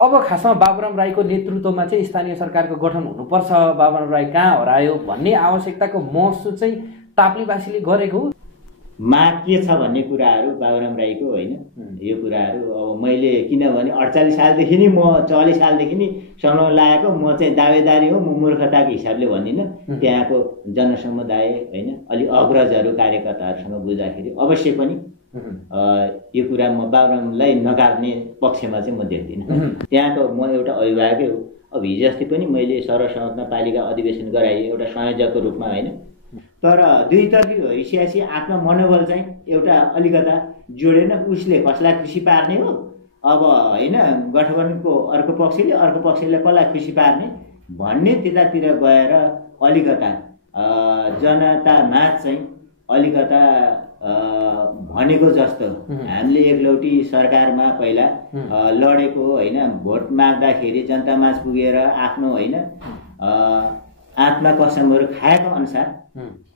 अब खासमा बाबुराम राईको नेतृत्वमा चाहिँ स्थानीय सरकारको गठन हुनुपर्छ, बाबुराम राई कहाँ हरायो भन्ने आवश्यकताको महसुस चाहिँ ताप्लेवासीले गरेको हो। माग के छ भन्ने कुराहरू बाबुराम राईको होइन, यो कुराहरू अब मैले किनभने 48 सालदेखि नै म 40 सालदेखि नै समूह लागेको, म चाहिँ दावेदारी हो, म मूर्खताको हिसाबले भन्दिनँ। त्यहाँको जनसमुदाय होइन अलि अग्रजहरू कार्यकर्ताहरूसँग बुझ्दाखेरि अवश्य पनि यो कुरा म बाबुरामलाई नकार्ने पक्षमा चाहिँ म देख्दिनँ। त्यहाँको म एउटा अभिभावकै हो। अब हिजो अस्ति पनि मैले सर्वसम्मतमा पालिका अधिवेशन गराएँ एउटा संयोजकको रूपमा होइन, तर दुईतर्फी सियासी आत्मा मनोबल चाहिँ एउटा अलिकता जोडेन। उसले कसलाई खुसी पार्ने हो अब होइन, गठबन्धनको अर्को पक्षले कसलाई खुसी पार्ने भन्ने त्यतातिर गएर अलिकता जनतामा चाहिँ अलिकता भनेको जस्तो हामीले एकलौटी सरकारमा पहिला लडेको होइन, भोट माग्दाखेरि जनतामाझ पुगेर आफ्नो होइन आत्मा कसमहरू खाएको अनुसार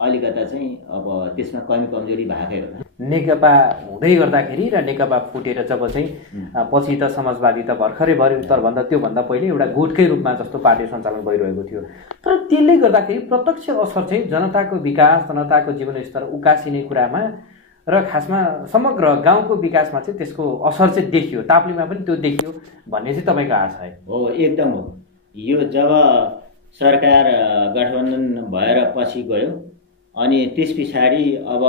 अलिकता चाहिँ अब त्यसमा कमी कमजोरी भएकै होला। नेकपा हुँदै गर्दाखेरि र नेकपा फुटेर जब चाहिँ पछि त समाजवादी त भर्खरै भयो, त्योभन्दा पहिले एउटा गुटकै रूपमा जस्तो पार्टी सञ्चालन भइरहेको थियो। तर त्यसले गर्दाखेरि प्रत्यक्ष असर चाहिँ जनताको विकास, जनताको जीवनस्तर उकासिने कुरामा र खासमा समग्र गाउँको विकासमा चाहिँ त्यसको असर चाहिँ देखियो, ताप्लेमा पनि त्यो देखियो भन्ने चाहिँ तपाईँको आशा है? हो, एकदम हो। यो जब सरकार गठबन्धन भएर पछि गयो अनि त्यस पछाडि अब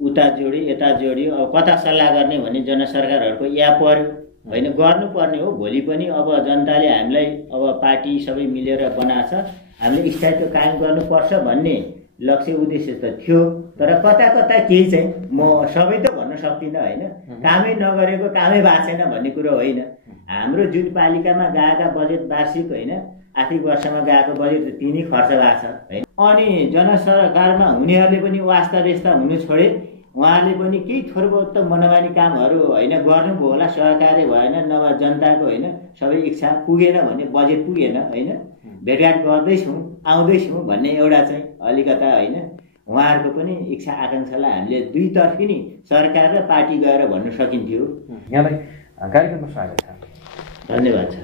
उता जोडी यता जोडियो, अब कता सल्लाह गर्ने भन्ने जनसरकारहरूको या पर्यो होइन, गर्नुपर्ने हो। भोलि पनि अब जनताले हामीलाई अब पार्टी सबै मिलेर बनाएको छ, हामीले स्थायित्व कायम गर्नुपर्छ भन्ने लक्ष्य उद्देश्य त थियो। तर कता केही चाहिँ म सबै त भन्न सक्दिनँ होइन, कामै नगरेको कामै भएको छैन भन्ने कुरो होइन। हाम्रो जुन पालिकामा गएका बजेट वार्षिक होइन आर्थिक वर्षमा गएको बजेट तिनी खर्च भएको छ होइन। अनि जनसरकारमा हुनेहरूले पनि वास्ता व्यस्ता हुनु छोडे, उहाँहरूले पनि केही थोर बहुत त मनमानी कामहरू होइन गर्नुभयो होला, सहकार्य भएन, नभए जनताको होइन सबै इच्छा पुगेन भने बजेट पुगेन होइन, भेटघाट गर्दैछौँ आउँदैछौँ भन्ने एउटा चाहिँ अलिकता होइन उहाँहरूको पनि इच्छा आकाङ्क्षालाई हामीले दुईतर्फी नै सरकार र पार्टी गएर भन्न सकिन्थ्यो। यहाँलाई कार्यक्रममा स्वागत छ। धन्यवाद छ।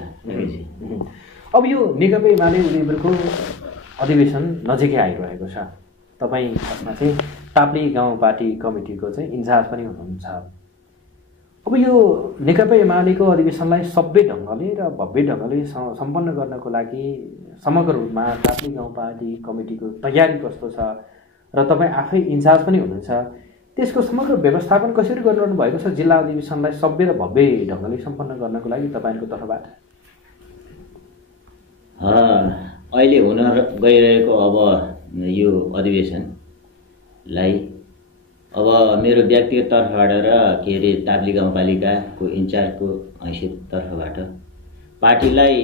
अब यो नेकपा एमाले उदयपुरको अधिवेशन नजिकै आइरहेको छ। तपाईँ खासमा चाहिँ ताप्ले गाउँ पार्टी कमिटीको चाहिँ इन्चार्ज पनि हुनुहुन्छ। अब यो नेकपा एमालेको अधिवेशनलाई सभ्य ढङ्गले र भव्य ढङ्गले सम्पन्न गर्नको लागि समग्र रूपमा ताप्ले गाउँ पार्टी कमिटीको तयारी कस्तो छ र तपाईँ आफै इन्चार्ज पनि हुनुहुन्छ, त्यसको समग्र व्यवस्थापन कसरी गरिरहनु भएको छ जिल्ला अधिवेशनलाई सभ्य र भव्य ढङ्गले सम्पन्न गर्नको लागि तपाईँको तर्फबाट? अहिले हुन गइरहेको अब यो अधिवेशनलाई अब मेरो व्यक्तिगत तर्फबाट र के अरे ताप्ले गाउँपालिकाको इन्चार्जको हैसियत तर्फबाट पार्टीलाई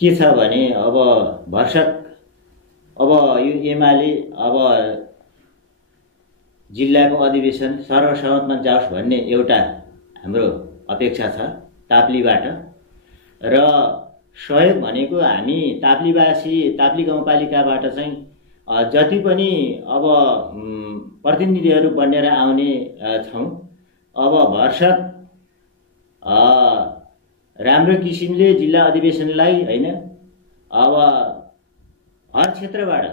के छ भने अब भर्सक अब यो एमाले अब जिल्लाको अधिवेशन सर्वसम्मतमा जाओस् भन्ने एउटा हाम्रो अपेक्षा छ ताप्लेबाट। र सहयोग भनेको हामी ताप्ले गाउँपालिकाबाट चाहिँ जति पनि अब प्रतिनिधिहरू बनेर आउने छौँ, अब भर्सक राम्रो किसिमले जिल्ला अधिवेशनलाई होइन अब हर क्षेत्रबाट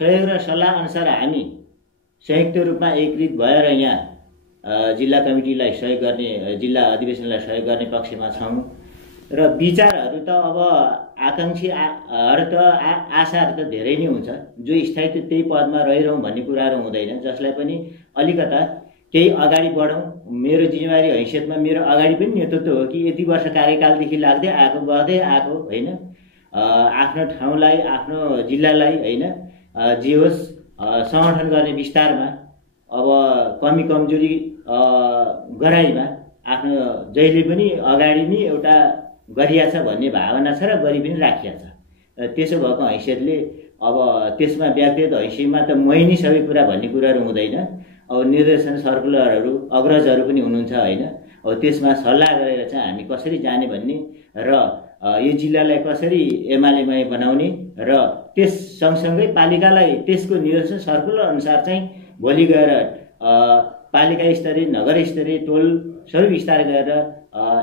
सहयोग र सल्लाह अनुसार हामी संयुक्त रूपमा एकीकृत भएर यहाँ जिल्ला कमिटीलाई सहयोग गर्ने, जिल्ला अधिवेशनलाई सहयोग गर्ने पक्षमा छौँ। र विचारहरू त अब आकाङ्क्षीहरू त आशाहरू त धेरै नै हुन्छ, जो स्थायित्व त्यही पदमा रहिरहँ भन्ने कुराहरू हुँदैन। जसलाई पनि अलिकता केही अगाडि बढौँ, मेरो जिम्मेवारी हैसियतमा मेरो अगाडि पनि नेतृत्व हो कि यति वर्ष कार्यकालदेखि लाग्दै आएको गर्दै आएको होइन, आफ्नो ठाउँलाई आफ्नो जिल्लालाई होइन जे होस् संगठन गर्ने विस्तारमा अब कमी कमजोरी गराइमा आफ्नो जहिले पनि अगाडि नै एउटा गरिया छ भन्ने भावना छ र गरी पनि राखिया छ। त्यसो भएको हैसियतले अब त्यसमा व्यक्तिगत हैसियतमा त मै नै सबै कुरा भन्ने कुराहरू हुँदैन। अब निर्देशन सर्कुलरहरू अग्रजहरू पनि हुनुहुन्छ होइन, अब त्यसमा सल्लाह गरेर चाहिँ हामी कसरी जाने भन्ने र यो जिल्लालाई कसरी एमालेमय बनाउने र त्यस सँगसँगै पालिकालाई त्यसको निर्देशन सर्कुलर अनुसार चाहिँ भोलि गएर पालिका स्तरीय नगर स्तरीय टोल सबै विस्तार गरेर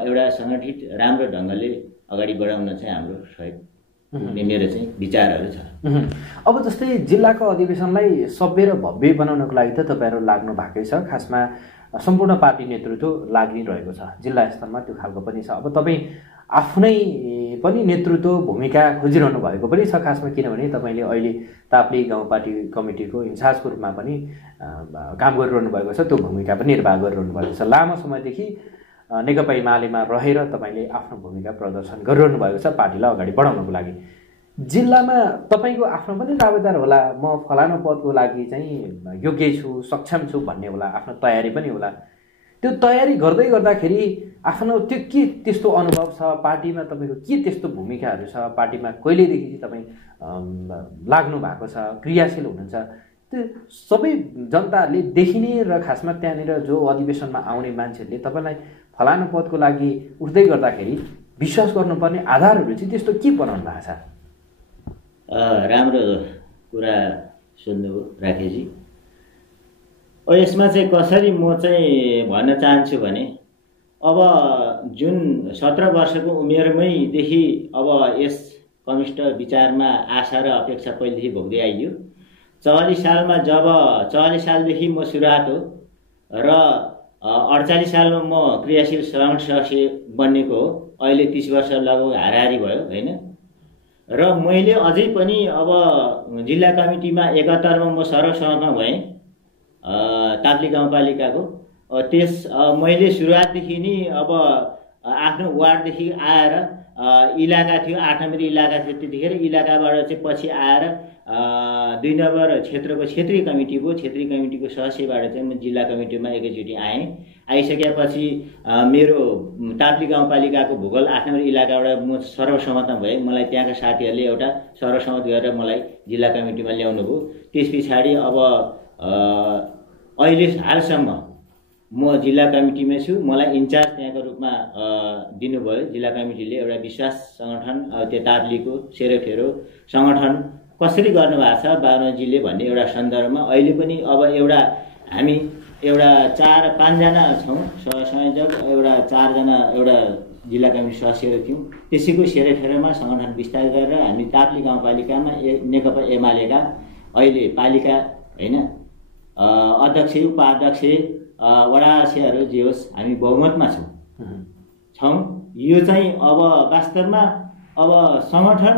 एउटा सङ्गठित राम्रो ढङ्गले अगाडि बढाउन चाहिँ हाम्रो सहयोग मेरो चाहिँ विचारहरू छ। अब जस्तै जिल्लाको अधिवेशनलाई सभ्य र भव्य बनाउनको लागि त तपाईँहरू लाग्नु भएकै छ, खासमा सम्पूर्ण पार्टी नेतृत्व लागिरहेको छ, जिल्ला स्तरमा त्यो खालको पनि छ। अब तपाईँ आफ्नै पनि नेतृत्व भूमिका खोजिरहनु भएको पनि छ खासमा, किनभने तपाईँले अहिले ताप्ली गाउँ पार्टी कमिटीको इन्चार्जको रूपमा पनि काम गरिरहनु भएको छ, त्यो भूमिका पनि निर्वाह गरिरहनु भएको छ। लामो समयदेखि नेकपा एमालेमा रहेर तपाईँले आफ्नो भूमिका प्रदर्शन गरिरहनु भएको छ पार्टीलाई अगाडि बढाउनको लागि। जिल्लामा तपाईँको आफ्नो पनि दावेदार होला, म फलानु पदको लागि चाहिँ योग्य छु, सक्षम छु भन्ने होला, आफ्नो तयारी पनि होला। त्यो तयारी गर्दै गर्दाखेरि आफ्नो त्यो के त्यस्तो अनुभव छ, पार्टीमा तपाईँको के त्यस्तो भूमिकाहरू छ, पार्टीमा कहिलेदेखि तपाईँ लाग्नु भएको छ, क्रियाशील हुनुहुन्छ, त्यो सबै जनताहरूले देखिने र खासमा त्यहाँनिर जो अधिवेशनमा आउने मान्छेहरूले तपाईँलाई फलानु पदको लागि उठ्दै गर्दाखेरि विश्वास गर्नुपर्ने आधारहरू चाहिँ त्यस्तो के बनाउनु भएको छ? राम्रो कुरा सुन्नुभयो राकेशजी। यसमा चाहिँ कसरी म चाहिँ भन्न चाहन्छु भने अब जुन 17 वर्षको उमेरमैदेखि अब यस कम्युनिस्ट विचारमा आशा र अपेक्षा पहिलेदेखि भोग्दै आइयो। 44 सालमा जब 44 सालदेखि म सुरुवात हो र 48 सालमा म क्रियाशील सङ्गठन सदस्य बनेको हो। अहिले 30 वर्ष लगभग हाराहारी भयो होइन। र मैले अझै पनि अब जिल्ला कमिटीमा 71 म सर्वसम्मतमा भएँ ताप्ली गाउँपालिकाको। मैले सुरुवातदेखि नै अब आफ्नो वार्डदेखि आएर इलाका थियो, 8 नम्बर इलाका थियो त्यतिखेर, इलाकाबाट चाहिँ पछि आएर 2 नम्बर क्षेत्रको क्षेत्रीय कमिटी भयो। क्षेत्रीय कमिटीको सदस्यबाट चाहिँ म जिल्ला कमिटीमा एकैचोटि आएँ। आइसकेपछि मेरो ताप्ली गाउँपालिकाको भूगोल 8 नम्बर इलाकाबाट म सर्वसम्मतमा भएँ। मलाई त्यहाँका साथीहरूले एउटा सर्वसम्मत गरेर मलाई जिल्ला कमिटीमा ल्याउनु भयो। त्यस पछाडि अब अहिले हालसम्म म जिल्ला कमिटीमा छु। मलाई इन्चार्ज त्यहाँको रूपमा दिनुभयो जिल्ला कमिटीले। एउटा विश्वास सङ्गठन त्यो ताप्लीको सेरोफेरो सङ्गठन कसरी गर्नुभएको छ बाबुजीले भन्ने एउटा सन्दर्भमा अहिले पनि अब हामी एउटा 4-5 जना छौँ संयोजक, एउटा 4 जना एउटा जिल्ला कमिटी सदस्यहरू थियौँ। त्यसैको सेरोफेरोमा सङ्गठन विस्तार गरेर हामी ताप्ली गाउँपालिकामा नेकपा एमालेका अहिले पालिका होइन अध्यक्ष उपाध्यक्ष वडा अध्यक्षहरू जे होस् हामी बहुमतमा छौँ। यो चाहिँ अब वास्तवमा अब सङ्गठन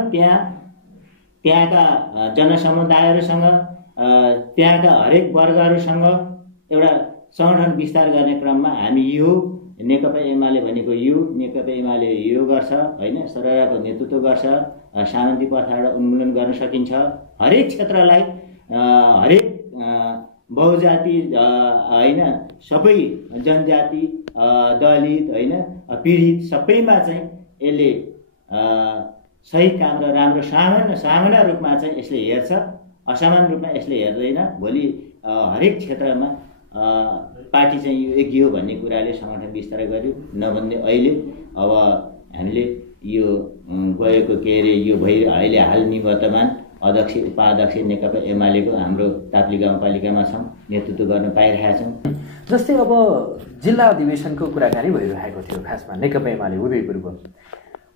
त्यहाँका जनसमुदायहरूसँग त्यहाँका हरेक वर्गहरूसँग एउटा सङ्गठन विस्तार गर्ने क्रममा हामी यो नेकपा एमाले भनेको यो नेकपा एमाले यो गर्छ होइन, सरकारको नेतृत्व गर्छ, शान्ति प्रथाबाट उन्मूलन गर्न सकिन्छ। हरेक क्षेत्रलाई हरेक बहुजाति होइन, सबै जनजाति दलित होइन पीडित सबैमा चाहिँ यसले सही काम र राम्रो सामान्य रूपमा चाहिँ यसले हेर्छ, असामान्य रूपमा यसले हेर्दैन। भोलि हरेक क्षेत्रमा पार्टी चाहिँ यो एक हो भन्ने कुराले सङ्गठन विस्तार गर्यो। नभन्ने अहिले अब हामीले यो गएको के अरे यो अहिले हाल निवर्तमान अध्यक्ष उपाध्यक्ष नेकपा एमालेको हाम्रो ताप्ली गाउँपालिकामा छौँ, नेतृत्व गर्न पाइरहेका छौँ। जस्तै अब जिल्ला अधिवेशनको कुराकानी भइरहेको थियो खासमा नेकपा एमाले उदयपुरको।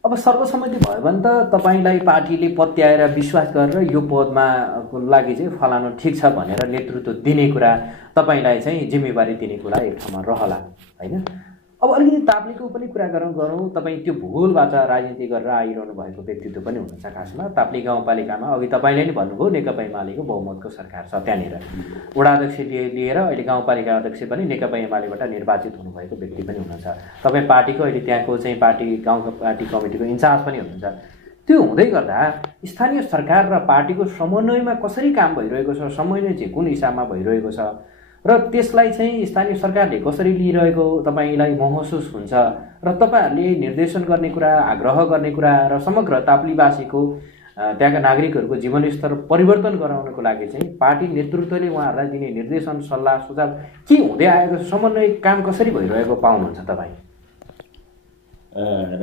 अब सर्वसम्मति भयो भने त तपाईँलाई पार्टीले पत्याएर विश्वास गरेर यो पदमा को लागि चाहिँ फलानु ठिक छ भनेर नेतृत्व दिने कुरा, तपाईँलाई चाहिँ जिम्मेवारी दिने कुरा एक ठाउँमा रहला होइन। अब अलिकति ताप्लीको पनि कुरा गरौँ। तपाईँ त्यो भूगोलबाट राजनीति गरेर आइरहनु भएको व्यक्तित्व पनि हुनुहुन्छ खासमा। ताप्ली गाउँपालिकामा अघि तपाईँले नै भन्नुभयो नेकपा एमालेको बहुमतको सरकार छ, त्यहाँनिर वडा अध्यक्ष लिएर अहिले गाउँपालिका अध्यक्ष पनि नेकपा एमालेबाट निर्वाचित हुनुभएको व्यक्ति पनि हुनुहुन्छ। तपाईँ पार्टीको अहिले त्यहाँको चाहिँ गाउँको पार्टी कमिटीको इन्चार्ज पनि हुनुहुन्छ। त्यो हुँदै गर्दा स्थानीय सरकार र पार्टीको समन्वयमा कसरी काम भइरहेको छ, समन्वय चाहिँ कुन हिसाबमा भइरहेको छ र त्यसलाई चाहिँ स्थानीय सरकारले कसरी लिइरहेको तपाईँलाई महसुस हुन्छ र तपाईँहरूले निर्देशन गर्ने कुरा, आग्रह गर्ने कुरा र समग्र ताप्लीवासीको त्यहाँका नागरिकहरूको जीवनस्तर परिवर्तन गराउनको लागि चाहिँ पार्टी नेतृत्वले उहाँहरूलाई दिने निर्देशन सल्लाह सुझाव के हुँदै आएको छ, समन्वय काम कसरी भइरहेको पाउनुहुन्छ तपाईँ?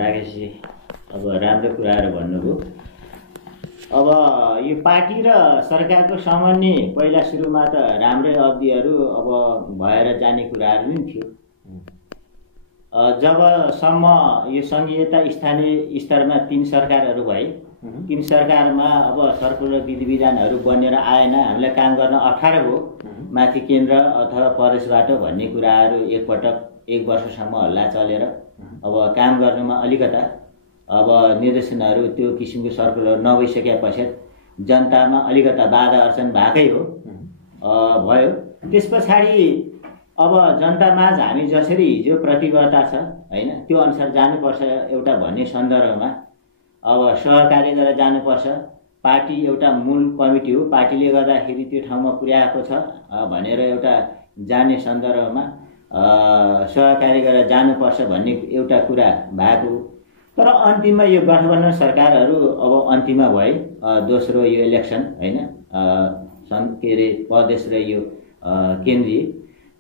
राकेशजी अब राम्रो कुराहरू भन्नुभयो। अब यो पार्टी र सरकारको समन्वय पहिला सुरुमा त राम्रै अवधिहरू अब भएर जाने कुराहरू नि थियो। जबसम्म यो सङ्घीयता स्थानीय स्तरमा 3 सरकारहरू भए 3 सरकारमा अब सर्कुलर विधिविधानहरू बनेर आएन, हामीलाई काम गर्न अप्ठ्यारो भयो, माथि केन्द्र अथवा प्रदेशबाट भन्ने कुराहरू एक वर्षसम्म हल्ला चलेर अब काम गर्नुमा अलिकता अब निर्देशनहरू त्यो किसिमको सर्कुलर नभइसके पश्चात जनतामा अलिकता बाधा अर्चन भएकै हो भयो। त्यस पछाडि अब जनतामाझ हामी जसरी हिजो प्रतिबद्धता छ हैन त्यो अनुसार जानुपर्छ एउटा भन्ने सन्दर्भमा अब सहकार्य गरेर जानुपर्छ। पार्टी एउटा मूल कमिटी हो, पार्टीले गर्दाखेरि त्यो ठाउँमा पुर्याएको छ भनेर एउटा जाने सन्दर्भमा सहकार्य गरेर जानुपर्छ भन्ने एउटा कुरा भएको। तर अन्तिममा यो गठबन्धन सरकारहरू अब अन्तिममा भए दोस्रो यो इलेक्सन हैन के अरे प्रदेश र यो केन्द्रीय,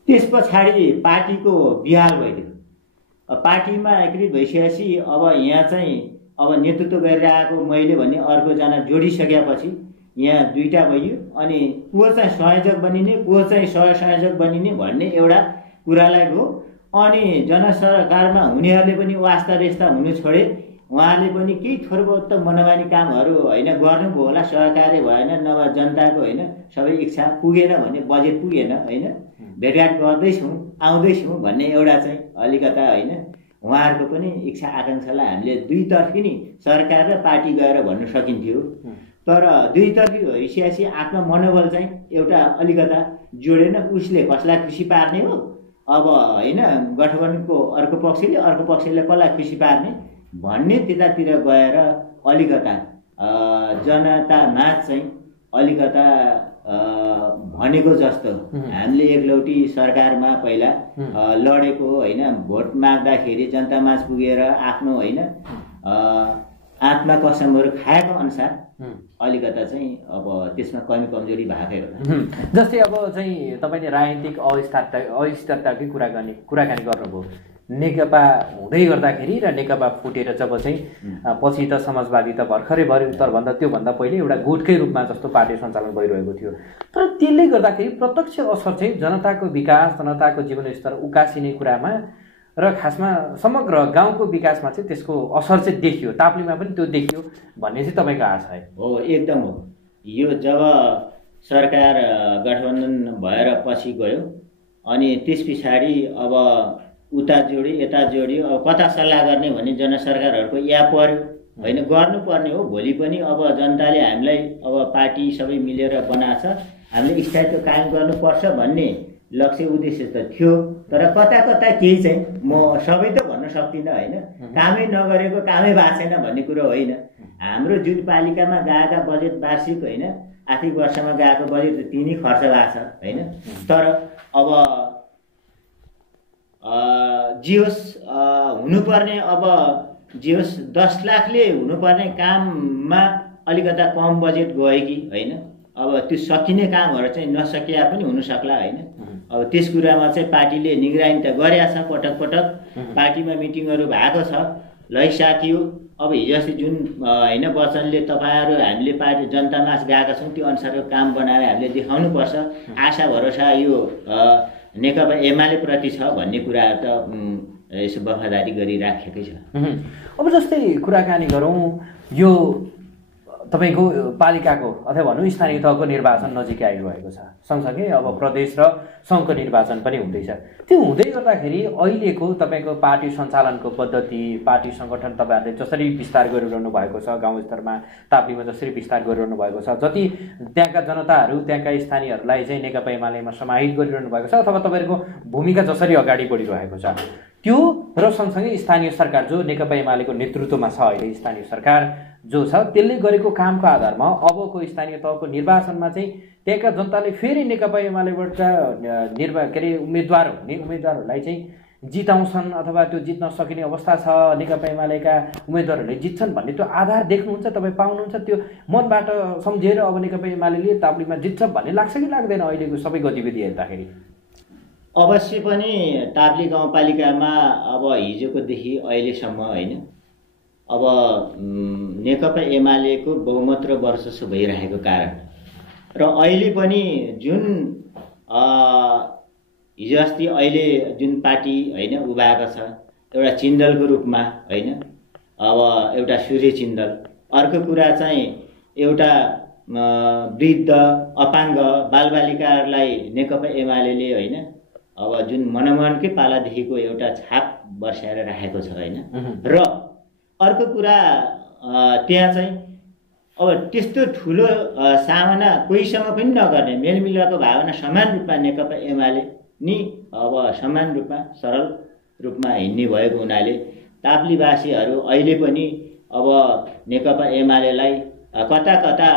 त्यस पछाडि पार्टीको बिहाल भइदियो। पार्टीमा एकीकृत भइसकेपछि अब यहाँ चाहिँ अब नेतृत्व गरिरहेको मैले भन्ने अर्कोजना जोडिसकेपछि यहाँ दुईटा भइयो अनि को चाहिँ संयोजक बनिने को चाहिँ सहसंयोजक बनिने भन्ने एउटा कुरालाई भयो। अनि जनसरकारमा हुनेहरूले पनि वास्ता रेस्ता हुनु छोडे, उहाँले पनि केही थोर बहुत त मनमानी कामहरू हैन गर्नुभयो होला, सहकार्य भएन, नभए जनताको हैन सबै इच्छा पुगेन भने बजेट पुगेन हैन भेटघाट गर्दैछौँ आउँदैछौँ भन्ने एउटा चाहिँ अलिकता हैन उहाँहरूको पनि इच्छा आकाङ्क्षालाई हामीले दुईतर्फी नि सरकार र पार्टी गएर भन्न सकिन्थ्यो। तर दुईतर्फी भइसकेपछि आफ्नो मनोबल चाहिँ एउटा अलिकता जोडेन, उसले कसलाई खुसी पार्ने हो अब हैन गठबन्धनको अर्को पक्षले कसलाई खुसी पार्ने भन्ने त्यतातिर गएर अलिकता जनतामाझ चाहिँ अलिकता भनेको जस्तो हामीले एकलौटी सरकारमा पहिला लडेको हैन भोट माग्दाखेरि जनतामाझ पुगेर आफ्नो हैन आत्मा कसमहरू खाएको अनुसार अलिकता चाहिँ अब त्यसमा कमी कमजोरी भएकै होला। जस्तै अब चाहिँ तपाईले राजनीतिक अस्थिरताकै कुराकानी गर्नुभयो। नेकपा हुँदै गर्दाखेरि र नेकपा फुटेर जब चाहिँ पछि त समाजवादी त भर्खरै भयो, तर भन्दा त्योभन्दा पहिले एउटा गुटकै रूपमा जस्तो पार्टी सञ्चालन भइरहेको थियो। तर त्यसले गर्दाखेरि प्रत्यक्ष असर चाहिँ जनताको विकास, जनताको जीवनस्तर उकासिने कुरामा र खासमा समग्र गाउँको विकासमा चाहिँ त्यसको असर चाहिँ देखियो, ताप्लेमा पनि त्यो देखियो भन्ने चाहिँ तपाईँको आशा है? हो, एकदम हो। यो जब सरकार गठबन्धन भएर पछि गयो अनि त्यस पछाडि अब उता जोडी यता जोडियो, अब कता सल्लाह गर्ने भन्ने जनसरकारहरूको या पर्यो होइन, गर्नुपर्ने हो। भोलि पनि अब जनताले हामीलाई अब पार्टी सबै मिलेर बनाएको छ, हामीले स्थायित्व कायम गर्नुपर्छ भन्ने लक्ष्य उद्देश्य त थियो। तर कता कता केही चाहिँ म सबै त भन्न सक्दिनँ होइन, कामै नगरेको कामै भएको छैन भन्ने कुरो होइन। हाम्रो जुन पालिकामा गएका बजेट वार्षिक होइन आर्थिक वर्षमा गएको बजेट तिनी खर्च भएको छ होइन। तर अब जियोस् हुनुपर्ने अब जियोस् 10 लाखले हुनुपर्ने काममा अलिकता कम बजेट गयो कि होइन, अब त्यो सकिने कामहरू चाहिँ नसकिया पनि हुन सक्ला होइन। अब त्यस कुरामा चाहिँ पार्टीले निगरानी त गरेको छ, पटक पटक पार्टीमा मिटिङहरू भएको छ। लै साथी हो, अब हिजो अस्ति जुन होइन वचनले तपाईँहरू हामीले पार्टी जनतामाझ गएका छौँ त्यो अनुसारको काम बनाएर हामीले देखाउनुपर्छ। आशा भरोसा यो नेकपा एमाले प्रति छ भन्ने कुराहरू त यसो वफादारी गरिराखेकै छ। अब जस्तै कुराकानी गरौँ, यो तपाईँको पालिकाको अथवा भनौँ स्थानीय तहको निर्वाचन नजिकै आइरहेको छ, सँगसँगै अब प्रदेश र सङ्घको निर्वाचन पनि हुँदैछ। त्यो हुँदै गर्दाखेरि अहिलेको तपाईँको पार्टी सञ्चालनको पद्धति, पार्टी सङ्गठन तपाईँहरूले जसरी विस्तार गरिरहनु भएको छ, गाउँ स्तरमा ताप्लेमा जसरी विस्तार गरिरहनु भएको छ, जति त्यहाँका जनताहरू त्यहाँका स्थानीयहरूलाई चाहिँ नेकपा एमालेमा समाहित गरिरहनु भएको छ अथवा तपाईँहरूको भूमिका जसरी अगाडि बढिरहेको छ त्यो र सँगसँगै स्थानीय सरकार जो नेकपा एमालेको नेतृत्वमा छ अहिले स्थानीय सरकार जो छ त्यसले गरेको कामको आधारमा अबको स्थानीय तहको निर्वाचनमा चाहिँ त्यहाँका जनताले फेरि नेकपा एमालेबाट उम्मेदवारहरूलाई चाहिँ जिताउँछन् अथवा त्यो जित्न सकिने अवस्था छ, नेकपा एमालेका उम्मेदवारहरूले जित्छन् भन्ने त्यो आधार देख्नुहुन्छ, तपाईँ पाउनुहुन्छ? त्यो मनबाट सम्झेर अब नेकपा एमाले ताप्लेमा जित्छ भन्ने लाग्छ कि लाग्दैन अहिलेको सबै गतिविधि हेर्दाखेरि? अवश्य पनि ताप्ले गाउँपालिकामा अब हिजोकोदेखि अहिलेसम्म होइन अब नेकपा एमालेको बहुमत र वर्चस्व भइरहेको कारण र अहिले पनि जुन हिजो अस्ति अहिले जुन पार्टी होइन उभाएको छ एउटा चिन्दलको रूपमा होइन, अब एउटा सूर्य चिन्दल। अर्को कुरा चाहिँ एउटा वृद्ध अपाङ्ग बालबालिकाहरूलाई नेकपा एमाले होइन अब जुन मनमोहनकै पालादेखिको एउटा छाप बर्स्याएर राखेको छ होइन। र अर्को कुरा त्यहाँ चाहिँ अब त्यस्तो ठुलो सामना कोहीसँग पनि नगर्ने मेलमिलापको भावना समान रूपमा नेकपा एमाले नि अब समान रूपमा सरल रूपमा हिँड्ने भएको हुनाले ताप्लीवासीहरू अहिले पनि अब नेकपा एमालेलाई कता कता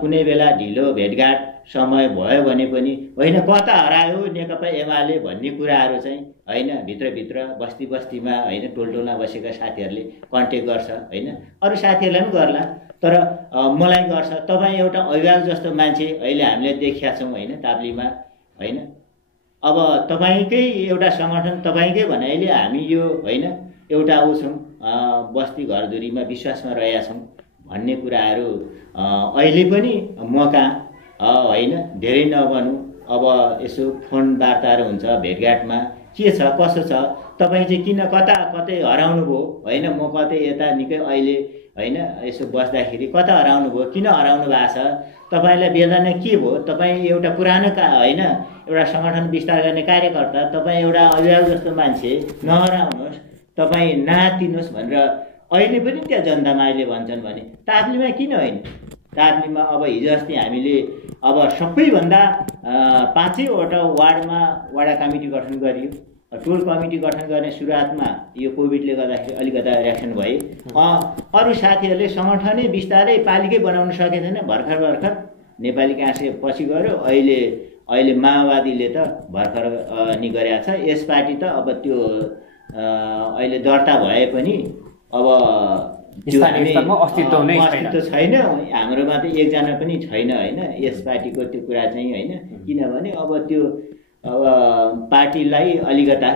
कुनै बेला ढिलो भेटघाट समय भयो भने पनि होइन कता हरायो नेकपा एमाले भन्ने कुराहरू चाहिँ होइन भित्रभित्र बस्ती बस्तीमा होइन टोलटोलमा बसेका साथीहरूले कन्ट्याक्ट गर्छ होइन। अरू साथीहरूलाई पनि गर्ला तर मलाई गर्छ। तपाईँ एउटा अभिभावक जस्तो मान्छे अहिले हामीले देखिया छौँ होइन ताप्लीमा होइन। अब तपाईँकै एउटा सङ्गठन तपाईँकै भनाइले हामी यो होइन एउटा छौँ बस्ती घरधुरीमा विश्वासमा रहेका छौँ भन्ने कुराहरू अहिले पनि मौका होइन धेरै नबनौँ। अब यसो फोन वार्ताहरू हुन्छ भेटघाटमा के छ कसो छ तपाईँ चाहिँ किन कता कतै हराउनु भयो होइन, म कतै यता निकै अहिले होइन यसो बस्दाखेरि कता हराउनु भयो किन हराउनु भएको छ तपाईँलाई वेदना के भयो। तपाईँ एउटा पुरानो होइन एउटा सङ्गठन विस्तार गर्ने कार्यकर्ता तपाईँ एउटा अभिभावक जस्तो मान्छे नहराउनुहोस् तपाईँ नातिनुहोस् भनेर अहिले पनि त्यहाँ जनतामा अहिले भन्छन् भने ताप्लीमा किन होइन। ताप्लीमा अब हिजो अस्ति हामीले अब सबैभन्दा 5वटा वार्डमा वडा कमिटी गठन गरियो। टोल कमिटी गठन गर्ने सुरुवातमा यो कोभिडले गर्दाखेरि अलिकता रियाक्सन भए। अरू साथीहरूले सङ्गठनै बिस्तारै पालिकै बनाउन सकेन। भर्खर नेपाली काङ्ग्रेस पछि गयो। अहिले माओवादीले त भर्खर नि गरेको छ। यस पार्टी त अब त्यो अहिले दर्ता भए पनि अब अस्तित्व छैन। हाम्रोमा त एकजना पनि छैन होइन यस पार्टीको त्यो कुरा चाहिँ होइन। किनभने अब त्यो अब पार्टीलाई अलिकता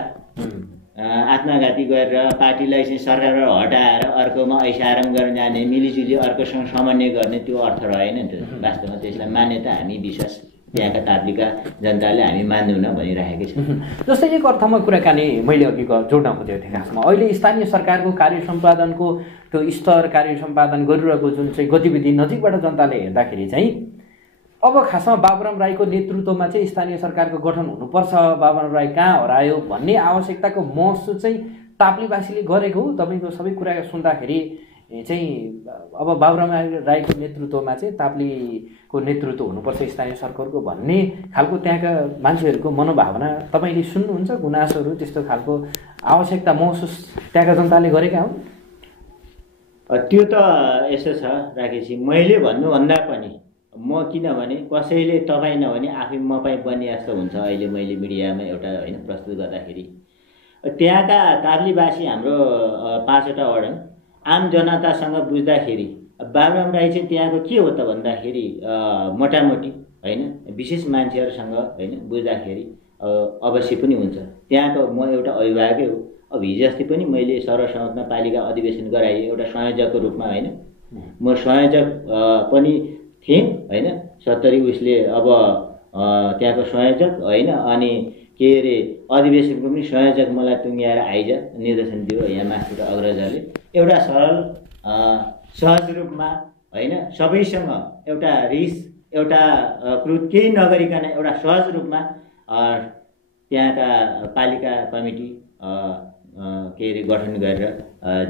आत्मघाती गरेर पार्टीलाई चाहिँ सरकारबाट हटाएर अर्कोमा ऐसाराम गर्न जाने मिलिजुली अर्कोसँग समन्वय गर्ने त्यो अर्थ रहेन नि त वास्तवमा। त्यसलाई मान्यता हामी विश्वास त्यहाँका ताप्लीका जनताले हामी मान्दैनौँ भनिराखेकै छ। जस्तै एक अर्थमा कुराकानी मैले अघि जोड्न खोजेको थिएँ खासमा अहिले स्थानीय सरकारको कार्य सम्पादनको त्यो स्तर कार्य सम्पादन गरिरहेको जुन चाहिँ गतिविधि नजिकबाट जनताले हेर्दाखेरि चाहिँ अब खासमा बाबुराम राईको नेतृत्वमा चाहिँ स्थानीय सरकारको गठन हुनुपर्छ, बाबुराम राई कहाँ हरायो भन्ने आवश्यकताको महसुस चाहिँ ताप्लीवासीले गरेको हो। तपाईँको सबै कुरा सुन्दाखेरि चाहिँ अब बाबुराम राईको नेतृत्वमा चाहिँ ताप्लीको नेतृत्व हुनुपर्छ स्थानीय सरकारको भन्ने खालको त्यहाँका मान्छेहरूको मनोभावना तपाईँले सुन्नुहुन्छ गुनासोहरू त्यस्तो खालको आवश्यकता महसुस त्यहाँका जनताले गरेका हुन्। त्यो त यसो छ राकेशजी मैले भन्नुभन्दा पनि म किनभने कसैले तपाईँ नभने आफै म पनि बन्ने जस्तो हुन्छ। अहिले मैले मिडियामा एउटा होइन प्रस्तुत गर्दाखेरि त्यहाँका ताप्लीवासी हाम्रो 5वटा वार्ड आम जनतासँग बुझ्दाखेरि बाबुराम राई चाहिँ त्यहाँको के हो त भन्दाखेरि मोटामोटी होइन विशेष मान्छेहरूसँग होइन बुझ्दाखेरि अवश्य पनि हुन्छ। त्यहाँको म एउटा अभिभावकै हो। अब हिजो अस्ति पनि मैले सर्वसम्मतमा पालिका अधिवेशन गराएँ एउटा संयोजकको रूपमा होइन। म संयोजक पनि थिएँ होइन 70 उसले अब त्यहाँको संयोजक होइन अनि के अरे अधिवेशनको पनि संयोजक मलाई टुङ्ग्याएर आइज निर्देशन दियो यहाँ मास्टर अग्रजले। एउटा सरल सहज रूपमा होइन सबैसँग एउटा रिस एउटा क्रोध केही नगरिकन एउटा सहज रूपमा त्यहाँका पालिका कमिटी के अरे गठन गरेर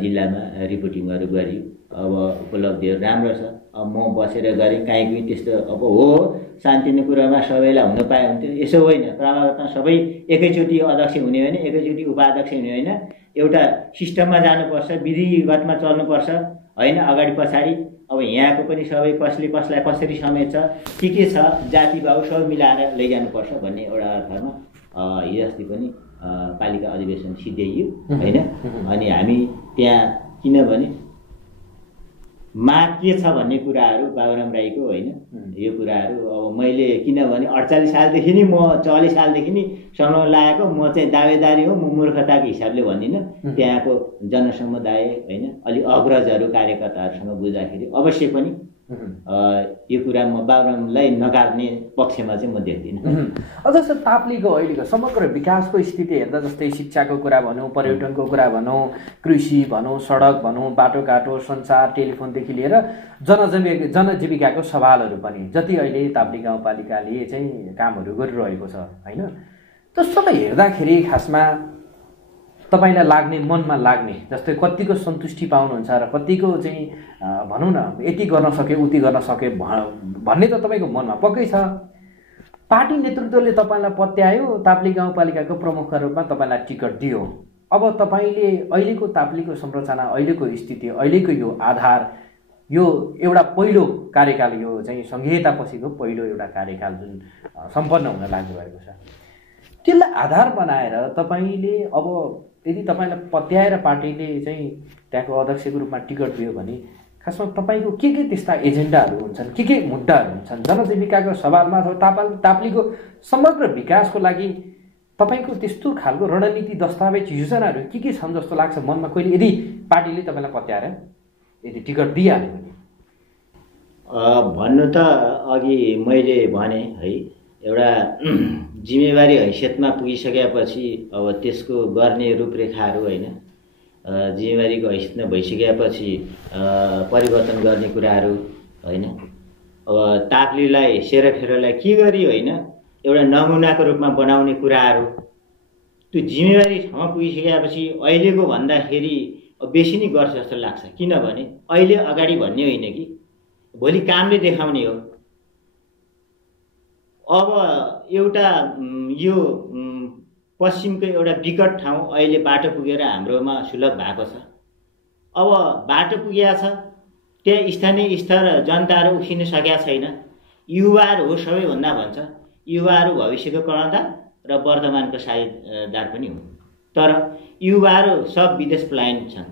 जिल्लामा रिपोर्टिङहरू गरियो। अब उपलब्धिहरू राम्रो छ। अब म बसेर गरेँ काहीँ त्यस्तो अब हो शान्तिने कुरामा सबैलाई हुन पाए हुन्थ्यो यसो होइन। प्रभावमा सबै एकैचोटि अध्यक्ष हुने होइन एकैचोटि उपाध्यक्ष हुने होइन एउटा सिस्टममा जानुपर्छ विधिगतमा चल्नुपर्छ होइन अगाडि पछाडि। अब यहाँको पनि सबै कसले कसलाई कसरी समेट्छ के छ जातिभाव सबै मिलाएर लैजानुपर्छ भन्ने एउटा अर्थमा हिजो अस्ति पनि पालिका अधिवेशन सिद्ध्याइयो होइन। अनि हामी त्यहाँ किनभने माग के छ भन्ने कुराहरू बाबुराम राईको होइन यो कुराहरू अब मैले किनभने 48 सालदेखि नि म 44 सालदेखि नि समय लागेको म चाहिँ दावेदारी हो। म मूर्खताको हिसाबले भन्दिनँ। त्यहाँको जनसमुदाय होइन अलि अग्रजहरू कार्यकर्ताहरूसँग बुझ्दाखेरि अवश्य पनि यो कुरा म बाबुरामलाई नकार्ने पक्षमा चाहिँ म देख्दिनँ। अझ सर ताप्लेको अहिलेको समग्र विकासको स्थिति हेर्दा जस्तै शिक्षाको कुरा भनौँ, पर्यटनको कुरा भनौँ, कृषि भनौँ, सडक भनौँ, बाटोघाटो, सञ्चार, टेलिफोनदेखि लिएर जनजीविकाको सवालहरू पनि जति अहिले ताप्ले गाउँपालिकाले चाहिँ कामहरू गरिरहेको छ होइन, त्यो सबै हेर्दाखेरि खासमा तपाईँलाई लाग्ने, मनमा लाग्ने जस्तै कतिको सन्तुष्टि पाउनुहुन्छ र कतिको चाहिँ भनौँ न यति गर्न सके उति गर्न सके भन्ने त तपाईँको मनमा पक्कै छ। पार्टी नेतृत्वले तपाईँलाई पत्यायो, ताप्ले गाउँपालिकाको प्रमुखका रूपमा तपाईँलाई टिकट दियो। अब तपाईँले अहिलेको ताप्लेको संरचना, अहिलेको स्थिति, अहिलेको यो आधार, यो एउटा पहिलो कार्यकाल, यो चाहिँ संघीयतापछिको पहिलो एउटा कार्यकाल जुन सम्पन्न हुन लाग्नुभएको छ, त्यसलाई आधार बनाएर तपाईँले अब यदि तपाईँलाई पत्याएर पार्टीले चाहिँ त्यहाँको अध्यक्षको रूपमा टिकट दियो भने खासमा तपाईँको के त्यस्ता एजेन्डाहरू हुन्छन्, के मुद्दाहरू हुन्छन् जनजीविकाको सवालमा अथवा ताप्लेको समग्र विकासको लागि तपाईँको त्यस्तो खालको रणनीति, दस्तावेज, योजनाहरू के छन् जस्तो लाग्छ मनमा कहिले यदि पार्टीले तपाईँलाई पत्याएर यदि टिकट दिइहाल्यो भने? भन्नु त अघि मैले भने है, एउटा जिम्मेवारी हैसियतमा पुगिसकेपछि अब त्यसको गर्ने रूपरेखाहरू होइन, जिम्मेवारीको हैसियतमा भइसकेपछि परिवर्तन गर्ने कुराहरू होइन, अब ताप्लेलाई सेरोफेरोलाई के गरी होइन एउटा नमुनाको रूपमा बनाउने कुराहरू, त्यो जिम्मेवारी ठाउँमा पुगिसकेपछि अहिलेको भन्दाखेरि बेसी नै गर्छ जस्तो लाग्छ। किनभने अहिले अगाडि भन्ने होइन कि भोलि कामले देखाउने हो। अब एउटा यो पश्चिमको एउटा विकट ठाउँ अहिले बाटो पुगेर हाम्रोमा सुलभ भएको छ। अब बाटो पुगेको छ, त्यहाँ स्थानीय स्तर जनताहरू उठिन सकेका छैन। युवाहरू हो सबैभन्दा भन्छ, युवाहरू भविष्यको कर्णधार र वर्तमानको साझेदार पनि हुन्। तर युवाहरू सब विदेश पलायन छन्।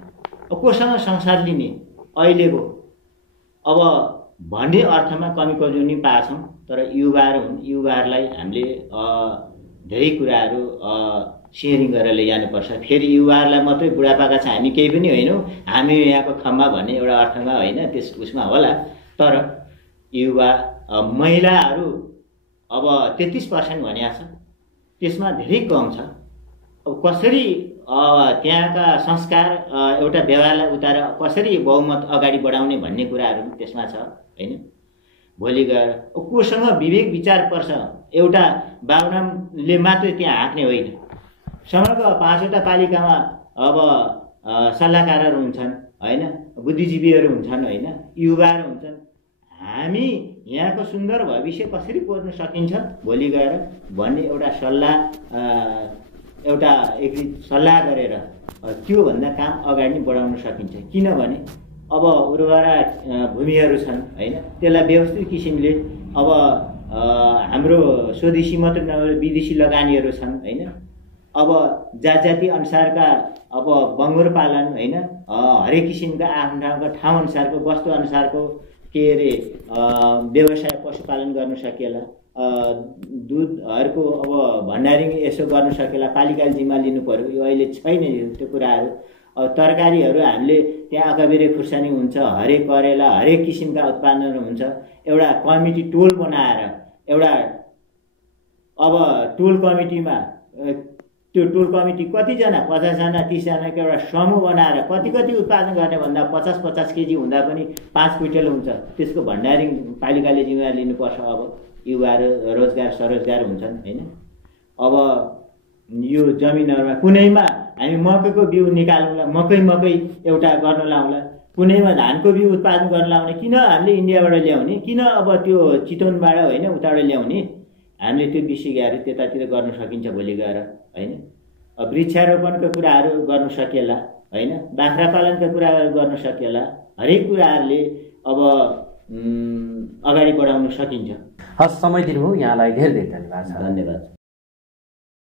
अब कोसँग संसार लिने अहिलेको अब भन्ने अर्थमा कमी कमजोरी पाएको छौँ। तर युवाहरू हुन्, युवाहरूलाई हामीले धेरै कुराहरू सेयरिङ गरेर लैजानुपर्छ। फेरि युवाहरूलाई मात्रै बुढापाका छ हामी केही पनि होइनौँ, हामी यहाँको खम्बा भन्ने एउटा अर्थमा होइन, त्यस उसमा होला। तर युवा महिलाहरू अब 33% भनेको छ, त्यसमा धेरै कम छ। अब कसरी त्यहाँका संस्कार एउटा व्यवहारलाई उतार कसरी बहुमत अगाडि बढाउने भन्ने कुराहरू त्यसमा छ होइन। भोलि गएर कोसँग विवेक विचार पर्छ, एउटा बाबुरामले मात्रै त्यहाँ हाँक्ने होइन। समग्र 5वटा पालिकामा अब सल्लाहकारहरू हुन्छन् होइन, बुद्धिजीवीहरू हुन्छन् होइन, युवाहरू हुन्छन्। हामी यहाँको सुन्दर भविष्य कसरी कोर्न सकिन्छ भोलि गएर भन्ने एउटा सल्लाह, एउटा एकीकृत सल्लाह गरेर त्योभन्दा काम अगाडि बढाउन सकिन्छ। किनभने अब उर्वरा भूमिहरू छन् होइन, त्यसलाई व्यवस्थित किसिमले अब हाम्रो स्वदेशी मात्र नभएर विदेशी लगानीहरू छन् होइन। अब जाति अनुसारका अब बङ्गुर पालन होइन, हरेक किसिमका आफ्नो ठाउँको ठाउँ अनुसारको वस्तु अनुसारको के अरे व्यवसाय पशुपालन गर्न सकिएला, दुधहरूको अब भण्डारिङ यसो गर्न सकेला, पालिकाले जिम्मा लिनु पर्यो। यो अहिले छैन त्यो कुराहरू। तरकारीहरू हामीले त्यहाँ अकबेरे खुर्सानी हुन्छ, हरेक करेला, हरेक किसिमका उत्पादनहरू हुन्छ। एउटा कमिटी टोल बनाएर एउटा अब टोल कमिटीमा त्यो टोल कमिटी कतिजना 50जना 30जनाको एउटा समूह बनाएर कति उत्पादन गर्ने भन्दा 50-50 केजी हुँदा पनि 5 क्विन्टल हुन्छ। त्यसको भण्डारिङ पालिकाले जिम्मेवारी लिनुपर्छ। अब युवाहरू रोजगार स्वरोजगार हुन्छन् होइन। अब यो जमिनहरूमा कुनैमा हामी मकैको बिउ निकाल्नुला, मकै एउटा गर्न लाउँला, कुनैमा धानको बिउ उत्पादन गर्न लाउने। किन हामीले इन्डियाबाट ल्याउने, किन अब त्यो चितवनबाट होइन उताबाट ल्याउने? हामीले त्यो विषयहरू त्यतातिर गर्न सकिन्छ भोलि गएर होइन। वृक्षारोपणको कुराहरू गर्न सकिएला होइन, बाख्रा पालनका कुराहरू गर्न सकिएला, हरेक कुराहरूले अब अगाडि बढाउन सकिन्छ। हस्, समय दिनुभयो, यहाँलाई धेरै धेरै धन्यवाद। धन्यवाद।